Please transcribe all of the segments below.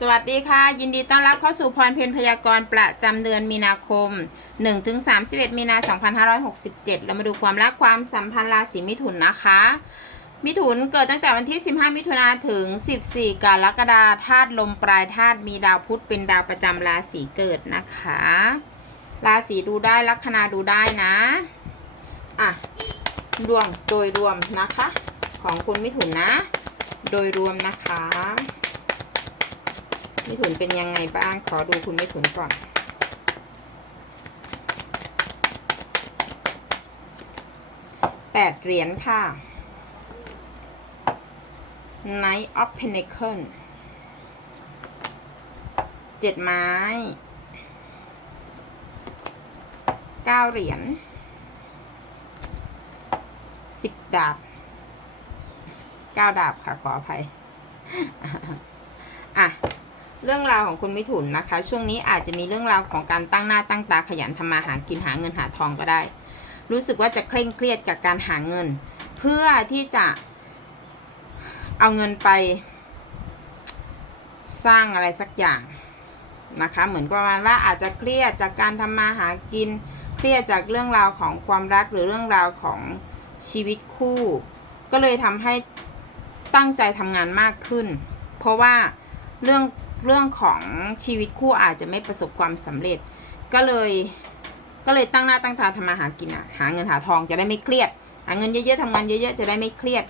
สวัสดีค่ะ ยินดีต้อนรับเข้าสู่พรเพนพยากรณ์ประจำเดือนมีนาคม 1-31 มีนา 2567 เรามาดูความรักความสัมพันธ์ราศีมิถุนนะคะ มิถุนเกิดตั้งแต่วันที่ 15 มิถุนาถึง 14 กรกฎาคมธาตุลมปลายธาตุมีดาวพุธเป็นดาวประจำราศีเกิดนะคะ ราศีดูได้ลัคนาดูได้นะอะดวงโดยรวมนะคะ ของคุณมิถุนนะ โดยรวมนะคะ มิถุนเป็นยังไงบ้าง ขอดูคุณมิถุนก่อน แปดเหรียญค่ะ Knight of Pentacle เจ็ดไม้ เก้าเหรียญสิบดาบเก้าดาบค่ะ ขออภัย อะ เรื่องราวของคุณมิถุนนะคะ ช่วงนี้อาจจะมีเรื่องราวของการตั้งหน้าตั้งตาขยันทำมาหากินหาเงินหาทองก็ได้ รู้สึกว่าจะเคร่งเครียดกับการหาเงิน เพื่อที่จะเอาเงินไป สร้างอะไรสักอย่างนะคะ เหมือนประมาณว่าอาจจะเครียดจากการทำมาหากิน เครียดจากเรื่องราวของความรักหรือเรื่องราวของชีวิตคู่ ก็เลยทำให้ตั้งใจทำงานมากขึ้น เพราะว่าเรื่อง เรื่องของชีวิตคู่อาจจะไม่ประสบความสำเร็จ ก็เลยก็เลยตั้งหน้าตั้งตาทำมาหากินอะหาเงินหาทองจะได้ไม่เครียด หาเงินเยอะๆทำงานเยอะๆจะได้ไม่เครียด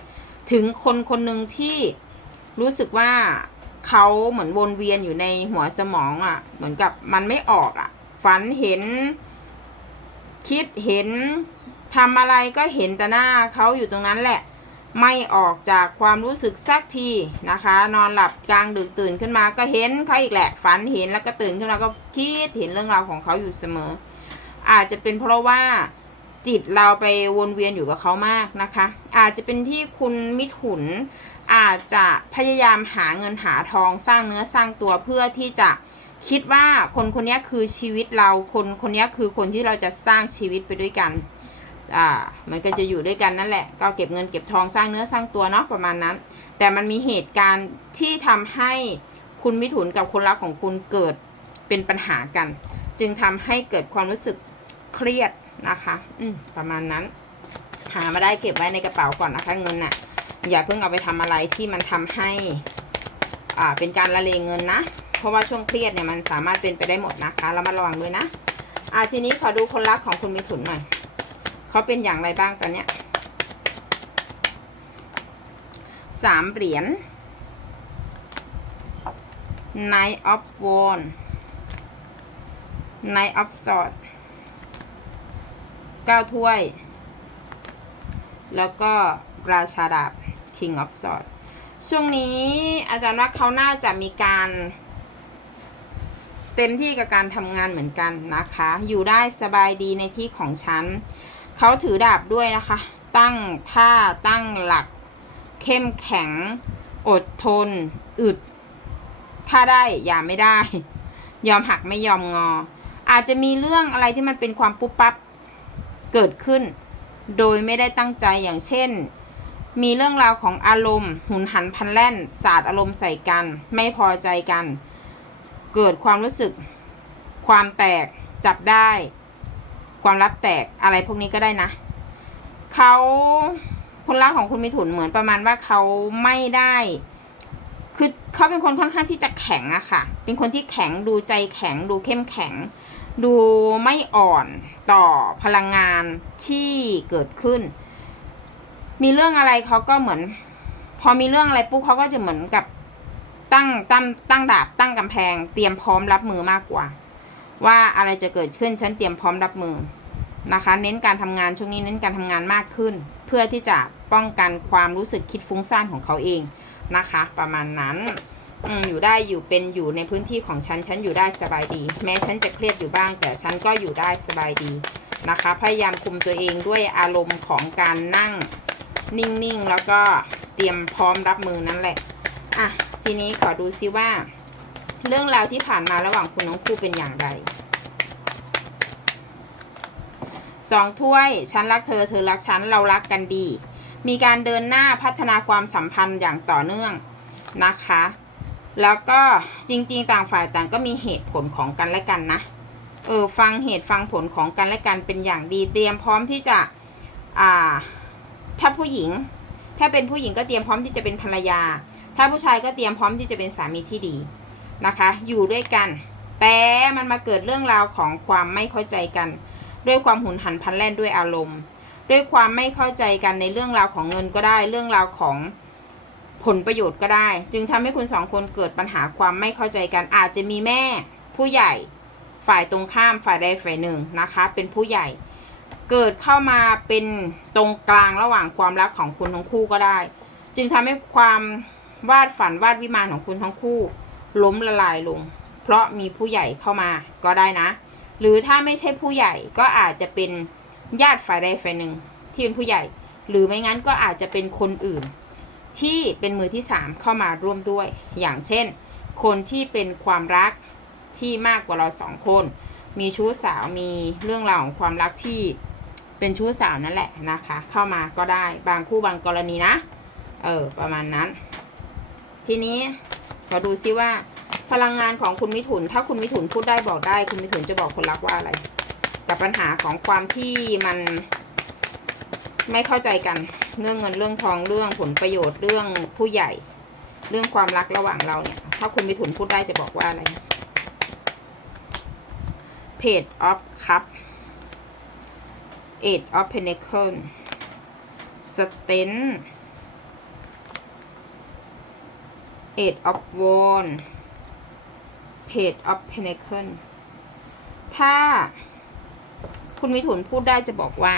ถึงคนคนหนึ่งที่รู้สึกว่าเขาเหมือนวนเวียนอยู่ในหัวสมองอะ เหมือนกับมันไม่ออกอะ ฝันเห็น คิดเห็นทำอะไรก็เห็นแต่หน้าเขาอยู่ตรงนั้นแหละ ไม่ออกจากความรู้สึกสักทีนะคะ นอนหลับกลางดึกตื่นขึ้นมาก็เห็นเขาอีกแหละฝันเห็นแล้วก็ตื่นขึ้นมาก็คิดเห็นเรื่องราวของเขาอยู่เสมอ อาจจะเป็นเพราะว่าจิตเราไปวนเวียนอยู่กับเขามากนะคะ อาจจะเป็นที่คุณมิถุนอาจจะพยายามหาเงินหาทองสร้างเนื้อสร้างตัวเพื่อที่จะคิดว่าคนคนนี้คือชีวิตเราคนคนนี้คือคนที่เราจะสร้างชีวิตไปด้วยกัน อ่ามันก็จะอยู่ด้วยกันนั่นแหละ ก็เก็บเงินเก็บทองสร้างเนื้อสร้างตัวเนาะประมาณนั้น แต่มันมีเหตุการณ์ที่ทำให้คุณมิถุนกับคนรักของคุณเกิดเป็นปัญหากัน จึงทำให้เกิดความรู้สึกเครียดนะคะ อืประมาณนั้น หามาได้เก็บไว้ในกระเป๋าก่อนนะคะ เงินน่ะ อย่าเพิ่งเอาไปทำอะไรที่มันทำให้ อ่า เป็นการละเลงเงินนะ เพราะว่าช่วงเครียดเนี่ยมันสามารถเป็นไปได้หมดนะคะ เรามาระวังด้วยนะ อ่าทีนี้ขอดูคนรักของคุณมิถุนหน่อย เขาเป็นอย่างไรบ้างตอนเนี้ยสามเหรียญ Knight of Wands Knight of Swords เก้าถ้วย แล้วก็ราชาดาบ King of Swords ช่วงนี้อาจารย์ว่าเขาน่าจะมีการเต็มที่กับการทำงานเหมือนกันนะคะ อยู่ได้สบายดีในที่ของฉัน เขาถือดาบด้วยนะคะ ตั้งท่าตั้งหลัก เข้มแข็ง อดทน อึด ถ้าได้อย่าไม่ได้ ยอมหักไม่ยอมงอ อาจจะมีเรื่องอะไรที่มันเป็นความปุ๊บปั๊บเกิดขึ้น โดยไม่ได้ตั้งใจอย่างเช่น มีเรื่องราวของอารมณ์ หุนหันพันแล่น สาดอารมณ์ใส่กัน ไม่พอใจกัน เกิดความรู้สึก ความแตกจับได้ ความลับแตกอะไรพวกนี้ก็ได้นะเขาคนรักของคุณมิถุนเหมือนประมาณว่าเขาไม่ได้ คือเขาเป็นคนค่อนข้างที่จะแข็งอะค่ะ เป็นคนที่แข็งดูใจแข็ง ดูเข้มแข็ง ดูไม่อ่อนต่อพลังงานที่เกิดขึ้น มีเรื่องอะไรเขาก็เหมือน พอมีเรื่องอะไรปุ๊บเขาก็จะเหมือนกับตั้งตั้งตั้งดาบตั้งกำแพง เตรียมพร้อมรับมือมากกว่า ว่าอะไรจะเกิดขึ้นฉันเตรียมพร้อมรับมือนะคะ เน้นการทำงานช่วงนี้เน้นการทำงานมากขึ้น เพื่อที่จะป้องกันความรู้สึกคิดฟุ้งซ่านของเขาเองนะคะ ประมาณนั้นอืมอยู่ได้อยู่เป็นอยู่ในพื้นที่ของฉัน ฉันอยู่ได้สบายดี แม้ฉันจะเครียดอยู่บ้าง แต่ฉันก็อยู่ได้สบายดีนะคะ พยายามคุมตัวเองด้วยอารมณ์ของการนั่งนิ่งๆ แล้วก็เตรียมพร้อมรับมือนั่นแหละ อะ ทีนี้ขอดูซิว่า เรื่องราวที่ผ่านมาระหว่างคุณน้องครูเป็นอย่างไรสองถ้วย ฉันรักเธอ เธอรักฉัน เรารักกันดี มีการเดินหน้าพัฒนาความสัมพันธ์อย่างต่อเนื่องนะคะ แล้วก็จริง ๆ ต่างฝ่ายต่างก็มีเหตุผลของกันและกันนะ เออฟังเหตุฟังผลของกันและกันเป็นอย่างดี เตรียมพร้อมที่จะอ่าถ้าผู้หญิง ถ้าเป็นผู้หญิงก็เตรียมพร้อมที่จะเป็นภรรยา ถ้าผู้ชายก็เตรียมพร้อมที่จะเป็นสามีที่ดี นะคะ อยู่ด้วยกัน แต่มันมาเกิดเรื่องราวของความไม่เข้าใจกัน ด้วยความหุนหันพลันแล่นด้วยอารมณ์ ด้วยความไม่เข้าใจกันในเรื่องราวของเงินก็ได้ เรื่องราวของผลประโยชน์ก็ได้ จึงทำให้คุณสองคนเกิดปัญหาความไม่เข้าใจกัน อาจจะมีแม่ ผู้ใหญ่ ฝ่ายตรงข้ามฝ่ายใดฝ่ายหนึ่งนะคะ เป็นผู้ใหญ่ เกิดเข้ามาเป็นตรงกลางระหว่างความรักของคุณทั้งคู่ก็ได้ จึงทำให้ความวาดฝันวาดวิมานของคุณทั้งคู่ ล้มละลายลง เพราะมีผู้ใหญ่เข้ามาก็ได้นะ หรือถ้าไม่ใช่ผู้ใหญ่ก็อาจจะเป็นญาติฝ่ายใดฝ่ายหนึ่งที่เป็นผู้ใหญ่ หรือไม่งั้นก็อาจจะเป็นคนอื่น ที่เป็นมือที่สามเข้ามาร่วมด้วย อย่างเช่น คนที่เป็นความรักที่มากกว่าเราสองคน มีชู้สาวมีเรื่องราวของความรักที่เป็นชู้สาวนั่นแหละนะคะ เข้ามาก็ได้บางคู่บางกรณีนะ เออประมาณนั้น ทีนี้ อดูซิว่า พลังงานของคุณมิถุน ถ้าคุณมิถุนพูดได้บอกได้ คุณมิถุนจะบอกคนรักว่าอะไร กับปัญหาของความที่มันไม่เข้าใจกันเรื่องเงินเรื่องทองเรื่องผลประโยชน์เรื่องผู้ใหญ่ เรื่องความรักระหว่างเราเนี่ย ถ้าคุณมิถุนพูดได้จะบอกว่าอะไร Page of Cup Eight of Pentacle Stand Eight of Wands Page of Pentacle ถ้าคุณมิถุนพูดได้จะบอกว่า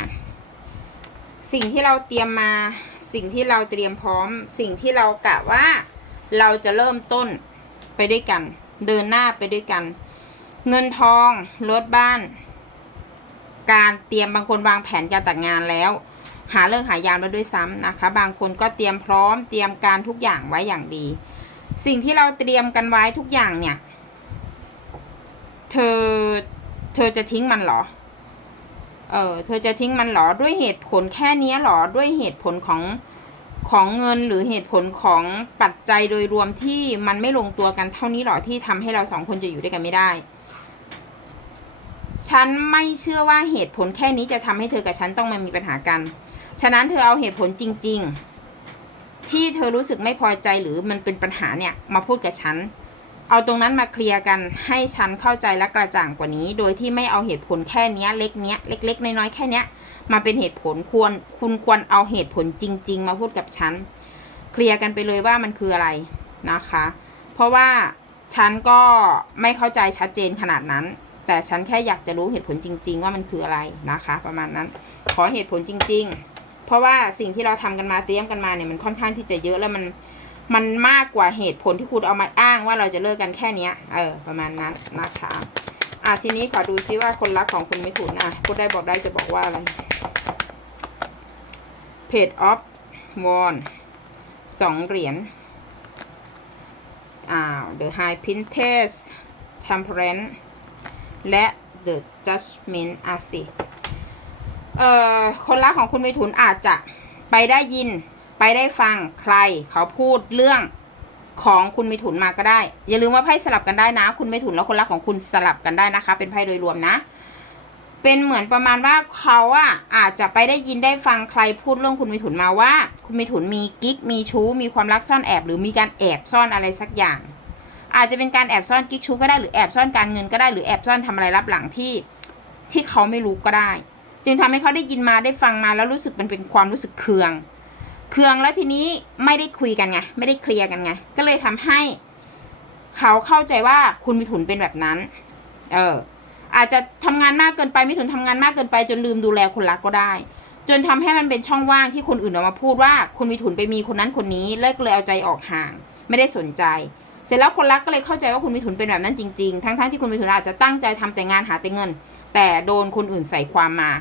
สิ่งที่เราเตรียมมาสิ่งที่เราเตรียมพร้อม สิ่งที่เรากะว่าเราจะเริ่มต้นไปด้วยกัน เดินหน้าไปด้วยกัน เงินทองรถบ้าน การเตรียมบางคนวางแผนการแต่งงานแล้ว หาเรื่องหายามแล้วด้วยซ้ำนะคะ บางคนก็เตรียมพร้อม เตรียมการทุกอย่างไว้อย่างดี สิ่งที่เราเตรียมกันไว้ทุกอย่างเนี่ย เธอ เธอจะทิ้งมันเหรอ เออ เธอจะทิ้งมันเหรอ ด้วยเหตุผลแค่นี้เหรอ ด้วยเหตุผลของของเงินหรือเหตุผลของปัจจัยโดยรวมที่มันไม่ลงตัวกันเท่านี้เหรอที่ทำให้เราสองคนจะอยู่ด้วยกันไม่ได้ ฉันไม่เชื่อว่าเหตุผลแค่นี้จะทำให้เธอกับฉันต้องมามีปัญหากัน ฉะนั้นเธอเอาเหตุผลจริง ๆ ที่เธอรู้สึกไม่พอใจหรือมันเป็นปัญหาเนี่ยมาพูดกับฉัน เอาตรงนั้นมาเคลียร์กันให้ฉันเข้าใจและกระจ่างกว่านี้ โดยที่ไม่เอาเหตุผลแค่เนี้ยเล็กเนี้ยเล็ก ๆ น้อยๆแค่เนี้ยมาเป็นเหตุผลควรคุณควรเอาเหตุผลจริง ๆ มาพูดกับฉันเคลียร์กันไปเลยว่ามันคืออะไรนะคะ เพราะว่าฉันก็ไม่เข้าใจชัดเจนขนาดนั้น แต่ฉันแค่อยากจะรู้เหตุผลจริง ๆ ว่ามันคืออะไรนะคะ ประมาณนั้นขอเหตุผลจริง ๆ เพราะว่าสิ่งที่เราทำกันมาเตรียมกันมาเนี่ยมันค่อนข้างที่จะเยอะแล้วมันมันมากกว่าเหตุผลที่คุณเอามาอ้างว่าเราจะเลิกกันแค่เนี้ย เออ ประมาณนั้นนะคะอะทีนี้ขอดูซิว่าคนรักของคุณไมิถุนอะพูดได้บอกได้จะบอกว่าอะไร Page of Wand สองเหรียญอ้าว The High Princess Temperance และ The Judgment อะสิ เอ่อคนรักของคุณมิถุนอาจจะไปได้ยิน ไปได้ฟังใคร เขาพูดเรื่องของคุณมิถุนมาก็ได้ อย่าลืมว่าไพ่สลับกันได้นะ คุณมิถุนแล้วคนรักของคุณสลับกันได้นะคะ เป็นไพ่โดยรวมนะ เป็นเหมือนประมาณว่าเขาอะอาจจะไปได้ยินได้ฟังใครพูดเรื่องคุณมิถุนมาว่า คุณมิถุนมีกิ๊กมีชู้ มีความรักซ่อนแอบ หรือมีการแอบซ่อนอะไรสักอย่าง อาจจะเป็นการแอบซ่อนกิ๊กชู้ก็ได้หรือแอบซ่อนการเงินก็ได้หรือแอบซ่อนทำอะไรลับหลังที่ ที่เขาไม่รู้ก็ได้ จึงทำให้เขาได้ยินมาได้ฟังมาแล้วรู้สึกมันเป็นความรู้สึกเคือง เคืองแล้วทีนี้ไม่ได้คุยกันไงไม่ได้เคลียร์กันไงก็เลยทำให้ เขาเข้าใจว่าคุณมิถุนเป็นแบบนั้น เออ อาจจะทำงานมากเกินไปมิถุนทำงานมากเกินไป จนลืมดูแลคนรักก็ได้ จนทำให้มันเป็นช่องว่างที่คนอื่นออกมาพูดว่าคุณมิถุนไปมีคนนั้นคนนี้เลิกเลยเอาใจออกห่าง ไม่ได้สนใจเสร็จแล้วคนรักก็เลยเข้าใจว่าคุณมิถุนเป็นแบบนั้นจริงๆ ทั้งๆที่คุณมิถุนอาจจะตั้งใจทำแต่งานหาแต่เงิน แต่โดนคนอื่นใส่ความมา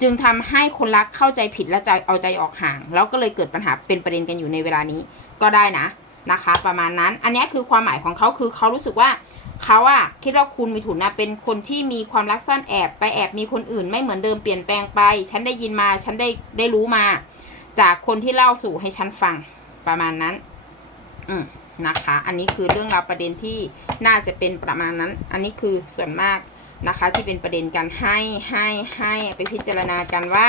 จึงทำให้คนรักเข้าใจผิดและใจเอาใจออกห่าง แล้วก็เลยเกิดปัญหาเป็นประเด็นกันอยู่ในเวลานี้ก็ได้นะนะคะ ประมาณนั้นอันนี้คือความหมายของเขาคือเขารู้สึกว่าเขาอะคิดว่าคุณมิถุนนะเป็นคนที่มีความรักซ่อนแอบไปแอบมีคนอื่นไม่เหมือนเดิมเปลี่ยนแปลงไป ฉันได้ยินมาฉันได้ได้รู้มา จากคนที่เล่าสู่ให้ฉันฟังประมาณนั้น อืมนะคะ อันนี้คือเรื่องราวประเด็นที่น่าจะเป็นประมาณนั้น อันนี้คือส่วนมาก นะคะ ที่เป็นประเด็นการให้ให้ให้ไปพิจารณากันว่า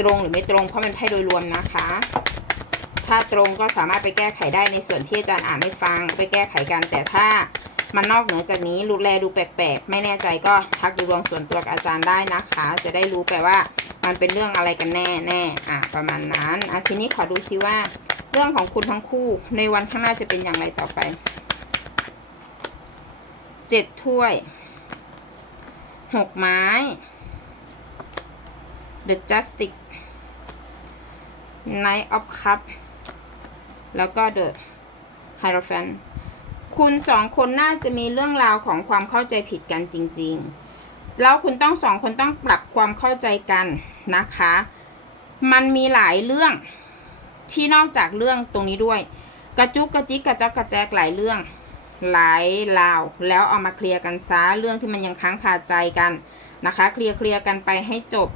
ตรงหรือไม่ตรงเพราะมันไพ่โดยรวมนะคะ ถ้าตรงก็สามารถไปแก้ไขได้ในส่วนที่อาจารย์อ่านให้ฟังไปแก้ไขกันแต่ถ้ามันนอกเหนือจากนี้รูแลดูแปลกๆ ไม่แน่ใจก็ทักดูดวงส่วนตัวอาจารย์ได้นะคะ จะได้รู้ไปว่ามันเป็นเรื่องอะไรกันแน่แน่อะประมาณนั้นอะทีนี้ขอดูซิว่า เรื่องของคุณทั้งคู่ในวันข้างหน้าจะเป็นอย่างไรต่อไปเจ็ดถ้วย หกไม้ The Justice Knight of Cup แล้วก็ The Hierophant คุณสองคนน่าจะมีเรื่องราวของความเข้าใจผิดกันจริงๆ แล้วคุณต้องสองคนต้องปรับความเข้าใจกันนะคะ มันมีหลายเรื่องที่นอกจากเรื่องตรงนี้ด้วย กระจุกกระจิกกระจอกกระแจกหลายเรื่อง หลายราว แล้วเอามาเคลียร์กันซะเรื่องที่มันยังค้างคาใจกันนะคะ เคลียร์เคลียร์กันไปให้จบ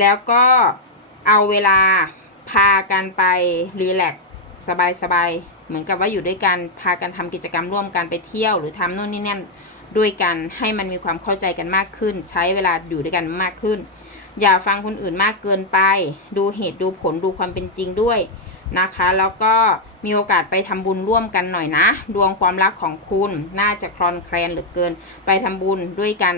แล้วก็เอาเวลาพากันไปรีแลกซ์สบายๆเหมือนกับว่าอยู่ด้วยกันพากันทำกิจกรรมร่วมกันไปเที่ยว หรือทำนู่นนี่นั่นด้วยกันให้มันมีความเข้าใจกันมากขึ้น ใช้เวลาอยู่ด้วยกันมากขึ้น อย่าฟังคนอื่นมากเกินไป ดูเหตุดูผลดูความเป็นจริงด้วย นะคะ แล้วก็มีโอกาสไปทำบุญร่วมกันหน่อยนะ ดวงความรักของคุณน่าจะคลอนแคลนเหลือเกิน ไปทำบุญด้วยกัน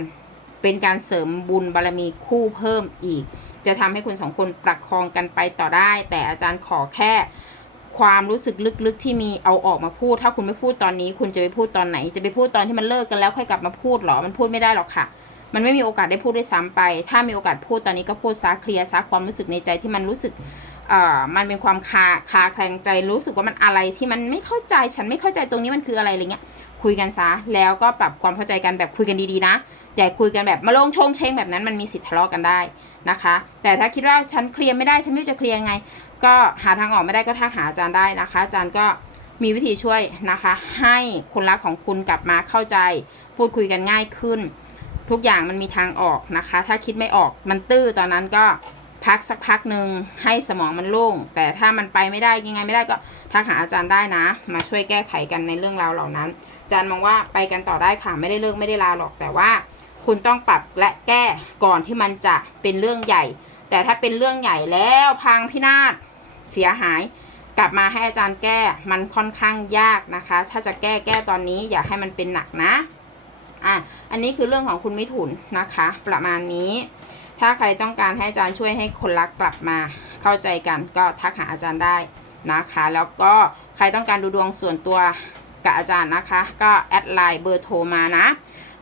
เป็นการเสริมบุญบารมีคู่เพิ่มอีก จะทำให้คุณสองคนประคองกันไปต่อได้ แต่อาจารย์ขอแค่ความรู้สึกลึกๆที่มีเอาออกมาพูด ถ้าคุณไม่พูดตอนนี้ คุณจะไปพูดตอนไหน จะไปพูดตอนที่มันเลิกกันแล้วค่อยกลับมาพูดหรอ มันพูดไม่ได้หรอกค่ะ มันไม่มีโอกาสได้พูดด้วยซ้ำไป ถ้ามีโอกาสพูดตอนนี้ก็พูดซะเคลียร์ซะความรู้สึกในใจที่มันรู้สึก เอ่อมันเป็นความคาคาแคลงใจรู้สึกว่ามันอะไรที่มันไม่เข้าใจฉันไม่เข้าใจตรงนี้มันคืออะไรอะไรเงี้ยคุยกันซะแล้วก็ปรับความเข้าใจกันแบบคุยกันดีๆนะอย่าคุยกันแบบมาลงชงเชงแบบนั้นมันมีสิทธิ์ทะเลาะกันได้นะคะ แต่ถ้าคิดว่าฉันเคลียร์ไม่ได้ฉันไม่รู้จะเคลียร์ไง ก็หาทางออกไม่ได้ก็ทักหาอาจารย์ได้นะคะ อาจารย์ก็มีวิธีช่วยนะคะ ให้คนรักของคุณกลับมาเข้าใจ พูดคุยกันง่ายขึ้น ทุกอย่างมันมีทางออกนะคะ ถ้าคิดไม่ออกมันตื้อตอนนั้นก็ พักสักพักหนึ่งให้สมองมันโล่ง แต่ถ้ามันไปไม่ได้ยังไงไม่ได้ก็ทักหาอาจารย์ได้นะ มาช่วยแก้ไขกันในเรื่องราวเหล่านั้น อาจารย์มองว่าไปกันต่อได้ค่ะไม่ได้เลิกไม่ได้ลาหรอกแต่ว่า คุณต้องปรับและแก้ก่อนที่มันจะเป็นเรื่องใหญ่ แต่ถ้าเป็นเรื่องใหญ่แล้วพังพินาศเสียหายกลับมาให้อาจารย์แก้มันค่อนข้างยากนะคะ ถ้าจะแก้แก้ตอนนี้อย่าให้มันเป็นหนักนะอะอันนี้คือเรื่องของคุณมิถุนนะคะ ประมาณนี้ ถ้าใครต้องการให้อาจารย์ช่วยให้คนรักกลับมาเข้าใจกันก็ทักหาอาจารย์ได้นะคะ แล้วก็ใครต้องการดูดวงส่วนตัวกับอาจารย์นะคะ ก็แอดไลน์เบอร์โทรมานะ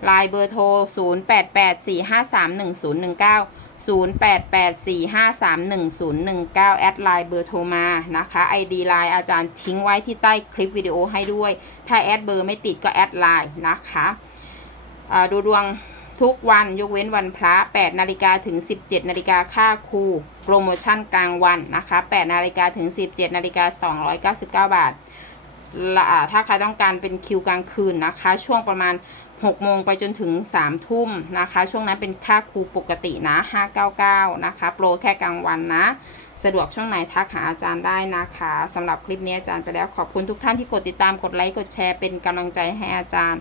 ไลน์เบอร์โทร 0 8 8 4 5 3 1 0 1 9 0 8 8 4 5 3 1 0 1 9 แอดไลน์เบอร์โทรมานะคะ ID ไลน์อาจารย์ทิ้งไว้ที่ใต้คลิปวิดีโอให้ด้วย ถ้าแอดเบอร์ไม่ติดก็แอดไลน์นะคะดูดวง ทุกวันยกเว้นวันพระ 8 นาฬิกาถึง 17 นาฬิกาค่าครูโปรโมชั่นกลางวันนะคะ 8 นาฬิกาถึง 17 นาฬิกา299 บาทละอ่าถ้าใครต้องการเป็นคิวกลางคืนนะคะ ช่วงประมาณ 6 โมงไปจนถึง 3 ทุ่มนะคะ ช่วงนั้นเป็นค่าครูปกตินะ 599 นะคะ โปรแค่กลางวันนะ สะดวกช่วงไหนทักหาอาจารย์ได้นะคะสำหรับคลิปนี้อาจารย์ไปแล้วขอบคุณทุกท่านที่กดติดตามกดไลค์กดแชร์เป็นกำลังใจให้อาจารย์